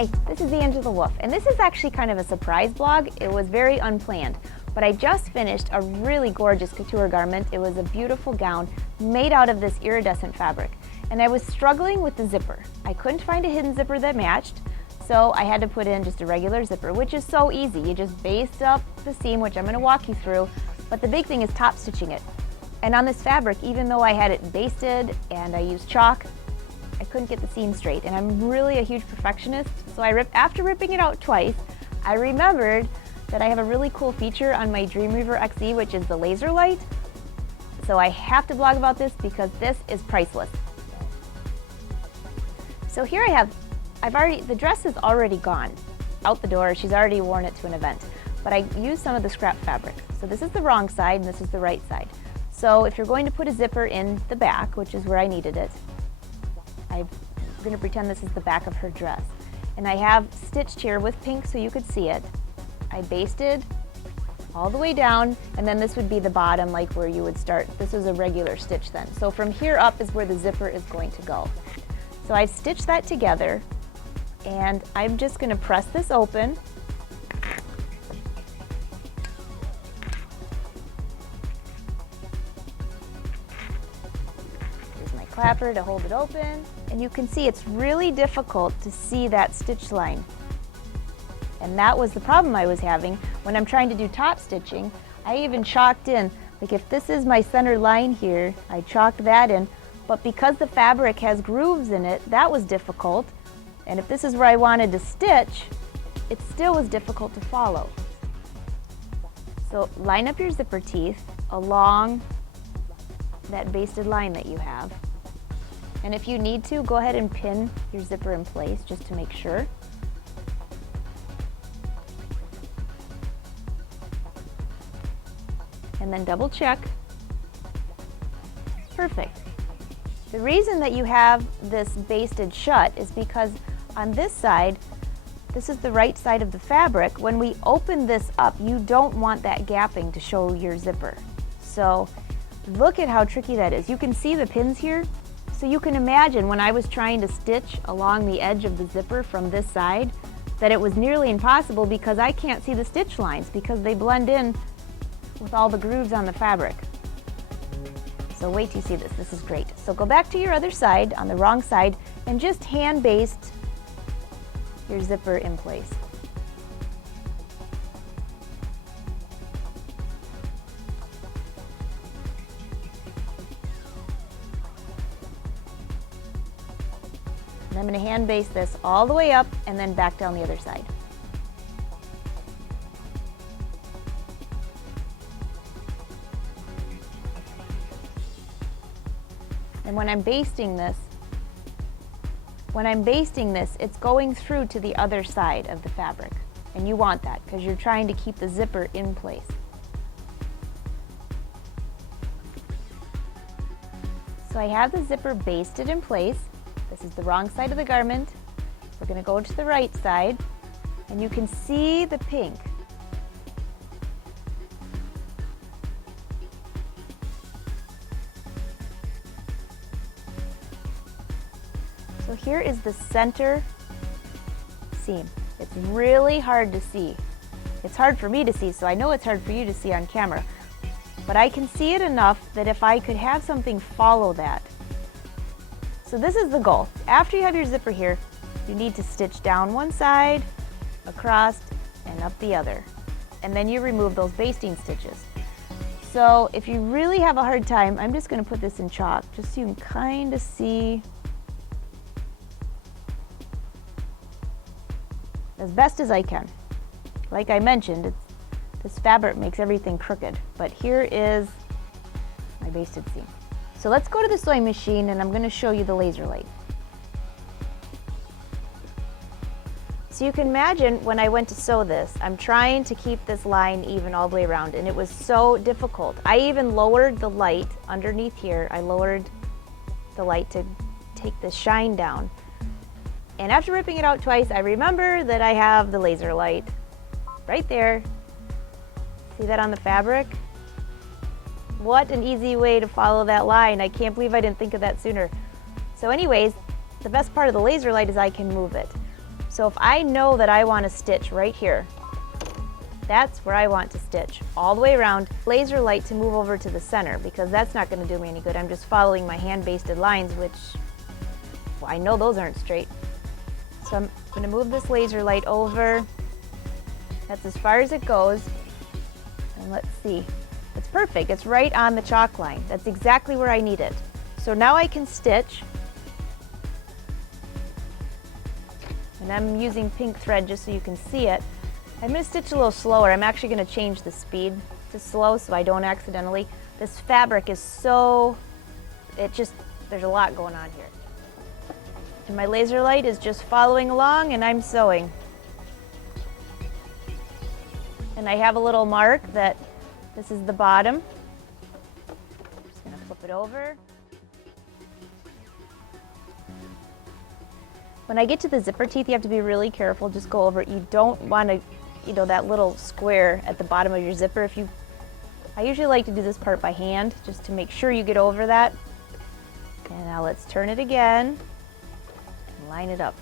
Hi, this is Angela Wolf, and this is actually kind of a surprise blog. It was very unplanned, but I just finished a really gorgeous couture garment. It was a beautiful gown made out of this iridescent fabric, and I was struggling with the zipper. I couldn't find a hidden zipper that matched, so I had to put in just a regular zipper, which is so easy. You just baste up the seam, which I'm going to walk you through, but the big thing is top stitching it. And on this fabric, even though I had it basted and I used chalk, I couldn't get the seam straight, and I'm really a huge perfectionist, so after ripping it out twice, I remembered that I have a really cool feature on my Dreamweaver XE, which is the laser light. So I have to blog about this because this is priceless. So here I have, the dress is already gone out the door. She's already worn it to an event, but I used some of the scrap fabric. So this is the wrong side and this is the right side. So if you're going to put a zipper in the back, which is where I needed it, I'm going to pretend this is the back of her dress. And I have stitched here with pink so you could see it. I basted all the way down, and then this would be the bottom, like where you would start. This is a regular stitch then. So from here up is where the zipper is going to go. So I've stitched that together, and I'm just going to press this open. Here's my clapper to hold it open. And you can see it's really difficult to see that stitch line. And that was the problem I was having when I'm trying to do top stitching. I even chalked in, like if this is my center line here, I chalked that in, but because the fabric has grooves in it, that was difficult. And if this is where I wanted to stitch, it still was difficult to follow. So line up your zipper teeth along that basted line that you have. And if you need to, go ahead and pin your zipper in place just to make sure. And then double check. Perfect. The reason that you have this basted shut is because on this side, this is the right side of the fabric. When we open this up, you don't want that gapping to show your zipper. So look at how tricky that is. You can see the pins here. So you can imagine when I was trying to stitch along the edge of the zipper from this side, that it was nearly impossible because I can't see the stitch lines because they blend in with all the grooves on the fabric. So wait till you see this. This is great. So go back to your other side, on the wrong side, and just hand baste your zipper in place. And I'm going to hand baste this all the way up and then back down the other side. And when I'm basting this, it's going through to the other side of the fabric. And you want that because you're trying to keep the zipper in place. So I have the zipper basted in place. This is the wrong side of the garment. We're going to go to the right side, and you can see the pink. So here is the center seam. It's really hard to see. It's hard for me to see, so I know it's hard for you to see on camera. But I can see it enough that if I could have something follow that. So this is the goal. After you have your zipper here, you need to stitch down one side, across, and up the other. And then you remove those basting stitches. So if you really have a hard time, I'm just going to put this in chalk, just so you can kind of see as best as I can. Like I mentioned, this fabric makes everything crooked, but here is my basted seam. So let's go to the sewing machine and I'm going to show you the laser light. So you can imagine when I went to sew this, I'm trying to keep this line even all the way around, and it was so difficult. I even lowered the light underneath here. I lowered the light to take the shine down. And after ripping it out twice, I remember that I have the laser light right there. See that on the fabric? What an easy way to follow that line. I can't believe I didn't think of that sooner. So anyways, the best part of the laser light is I can move it. So if I know that I want to stitch right here, that's where I want to stitch all the way around. Laser light to move over to the center because that's not going to do me any good. I'm just following my hand-basted lines, which, well, I know those aren't straight. So I'm going to move this laser light over. That's as far as it goes. And let's see. It's perfect. It's right on the chalk line. That's exactly where I need it. So now I can stitch. And I'm using pink thread just so you can see it. I'm going to stitch a little slower. I'm actually going to change the speed to slow so I don't accidentally. This fabric is so, there's a lot going on here. And my laser light is just following along and I'm sewing. And I have a little mark that this is the bottom. Just going to flip it over. When I get to the zipper teeth, you have to be really careful. Just go over it. You don't want to, that little square at the bottom of your zipper. I usually like to do this part by hand, just to make sure you get over that. And now let's turn it again and line it up.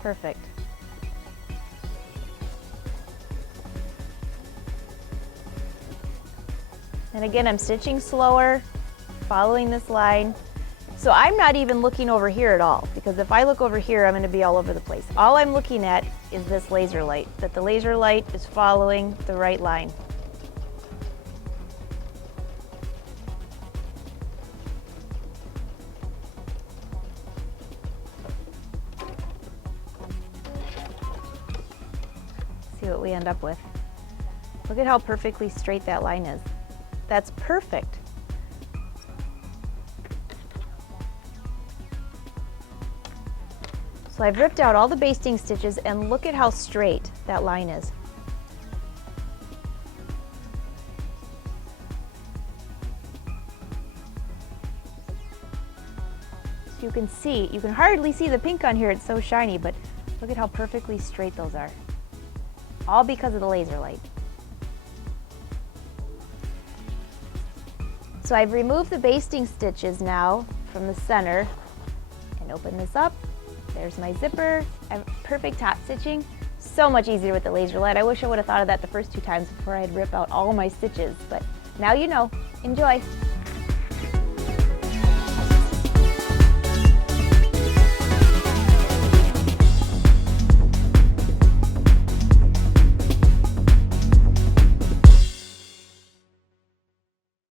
Perfect. And again, I'm stitching slower, following this line. So I'm not even looking over here at all, because if I look over here, I'm going to be all over the place. All I'm looking at is this laser light, that the laser light is following the right line. See what we end up with. Look at how perfectly straight that line is. That's perfect. So I've ripped out all the basting stitches and look at how straight that line is. So you can hardly see the pink on here, it's so shiny, but look at how perfectly straight those are. All because of the laser light. So I've removed the basting stitches now from the center and open this up. There's my zipper. I have perfect top stitching. So much easier with the laser light. I wish I would have thought of that the first 2 times before I'd rip out all my stitches, but now you know. Enjoy!